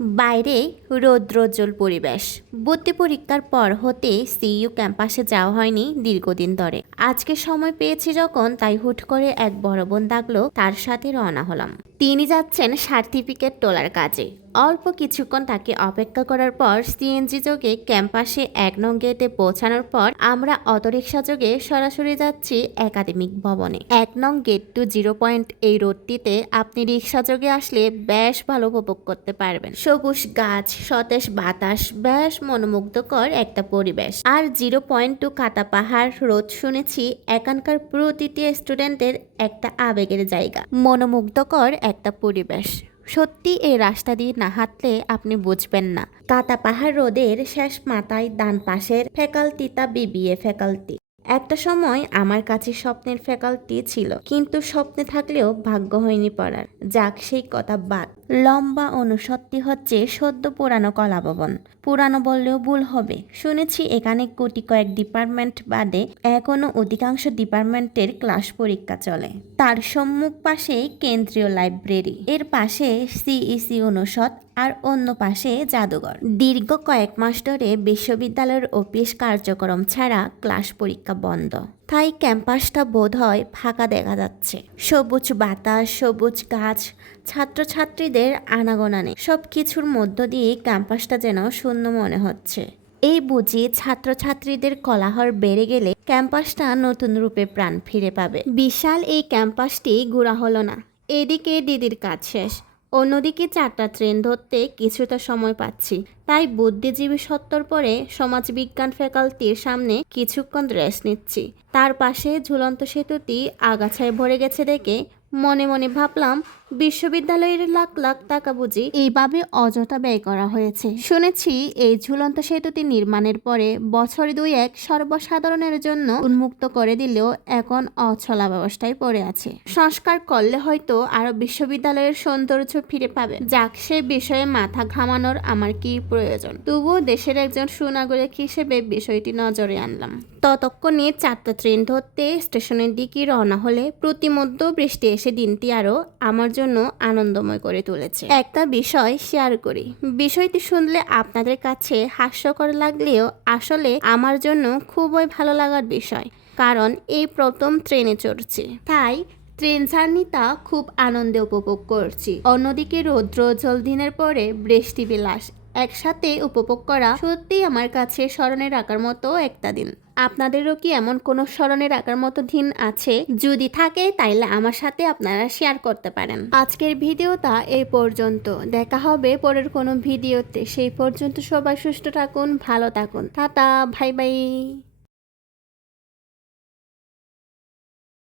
বাইরে রৌদ্রোজ্জ্বল পরিবেশ। ভর্তি পরীক্ষার পর হতে সিইউ ক্যাম্পাসে যাওয়া হয়নি দীর্ঘদিন ধরে। আজকে সময় পেয়েছি যখন, তাই হুট করে এক বড় বোন ডাকলো, তার সাথে রওনা হলাম। তিনি যাচ্ছেন সার্টিফিকেট তোলার কাজে। অল্প কিছুক্ষণ তাকে অপেক্ষা করার পর সিএনজি যোগে ক্যাম্পাসে এক নং গেটে পৌঁছানোর পর আমরা অটোরিকশা যোগে সরাসরি যাচ্ছি একাডেমিক ভবনে। এক নং গেট টু জিরো পয়েন্ট এই রোডটিতে আপনি রিক্সা যোগে আসলে বেশ ভালো উপভোগ করতে পারবেন। সবুজ গাছ, সতেজ বাতাস, বেশ মনোমুগ্ধকর একটা পরিবেশ। আর জিরো পয়েন্ট টু কাটা পাহাড় রোদ শুনেছি এখানকার প্রতিটি স্টুডেন্টের একটা আবেগের জায়গা। মনোমুগ্ধকর একটা পরিবেশ। সত্যি এই রাস্তা দিয়ে না হাঁটলে আপনি বুঝবেন না। কাতা পাহাড় রোদের শেষ মাথায় ডান পাশের ফ্যাকাল্টিটা বিবিএ ফ্যাকাল্টি। একটা সময় আমার কাছে স্বপ্নের ফ্যাকাল্টি ছিল, কিন্তু স্বপ্নে থাকলেও ভাগ্য হয়নি পড়ার। যাক, সেই কথা বাদ। লম্বা অনুসত্যি হচ্ছে সদ্য পুরানো কলাভবন। পুরানো বললেও ভুল হবে। শুনেছি এখানে কোটি কয়েক ডিপার্টমেন্ট বাদে এখনও অধিকাংশ ডিপার্টমেন্টের ক্লাস পরীক্ষা চলে। তার সম্মুখ পাশে কেন্দ্রীয় লাইব্রেরি। এর পাশে সিইসি অনুষদ আর অন্য পাশে জাদুঘর। দীর্ঘ কয়েক মাস ধরে বিশ্ববিদ্যালয়ের অফিস কার্যক্রম ছাড়া ক্লাস পরীক্ষা বন্ধ। তাই ক্যাম্পাসটা বোধ হয় ফাঁকা দেখা যাচ্ছে। সবুজ বাতাস, সবুজ গাছ, ছাত্রছাত্রীদের আনাগোনা নেই। সব কিছুর মধ্য দিয়ে ক্যাম্পাসটা যেন শূন্য মনে হচ্ছে। এই বুঝি ছাত্রছাত্রীদের কলাহর বেড়ে গেলে ক্যাম্পাসটা নতুন রূপে প্রাণ ফিরে পাবে। বিশাল এই ক্যাম্পাসটি ঘোরা হলো না। এদিকে দিদির কাজ শেষ। অন্যদিকে চারটা ট্রেন ধরতে কিছুটা সময় পাচ্ছি। তাই বুদ্ধিজীবী সত্তর পরে সমাজবিজ্ঞান ফ্যাকাল্টির সামনে কিছুক্ষণ রেস্ট নিচ্ছি। তার পাশে ঝুলন্ত সেতুটি আগাছায় ভরে গেছে দেখে মনে মনে ভাবলাম বিশ্ববিদ্যালয়ের লাখ লাখ টাকা বুঝি এইভাবে অযথা ব্যয় করা হয়েছে। শুনেছি এই ঝুলন্ত সেতুটি নির্মাণের পরে বছর দুই এক সর্বসাধারণের জন্য উন্মুক্ত করে দিলেও এখন অচলা ব্যবস্থায় পড়ে আছে। সংস্কার করলে হয়তো আরও বিশ্ববিদ্যালয়ের সৌন্দর্য ফিরে পাবে। যাক, সে বিষয়ে মাথা ঘামানোর আমার কি প্রয়োজন? তবুও দেশের একজন সুনাগরিক হিসেবে বিষয়টি নজরে আনলাম। ততক্ষণে চারটা ট্রেন ধরতে স্টেশনের দিকে রওনা হলে প্রতিমধ্য বৃষ্টি এসে দিনটি আরও আমার জন্য আনন্দময় করে তুলেছে। একটা বিষয় শেয়ার করি। বিষয়টি শুনলে আপনাদের কাছে হাস্যকর লাগলেও আসলে আমার জন্য খুবই ভালো লাগার বিষয়, কারণ এই প্রথম ট্রেনে চড়ছি। তাই ট্রেন জার্নিটা খুব আনন্দে উপভোগ করছি। অন্যদিকে রৌদ্র জল দিনের পরে বৃষ্টি বিলাস একসাথে উপভোগ করা সত্যিই আমার কাছে স্মরণে রাখার মতো একটা দিন। আপনাদেরও কি এমন কোনো স্মরণে রাখার মতো দিন আছে? যদি থাকে, তাইলে আমার সাথে আপনারা শেয়ার করতে পারেন। আজকের ভিডিওটা এই পর্যন্ত। দেখা হবে পরের কোনো ভিডিওতে সেই পর্যন্ত সবাই সুস্থ থাকুন, ভালো থাকুন। Tata bye bye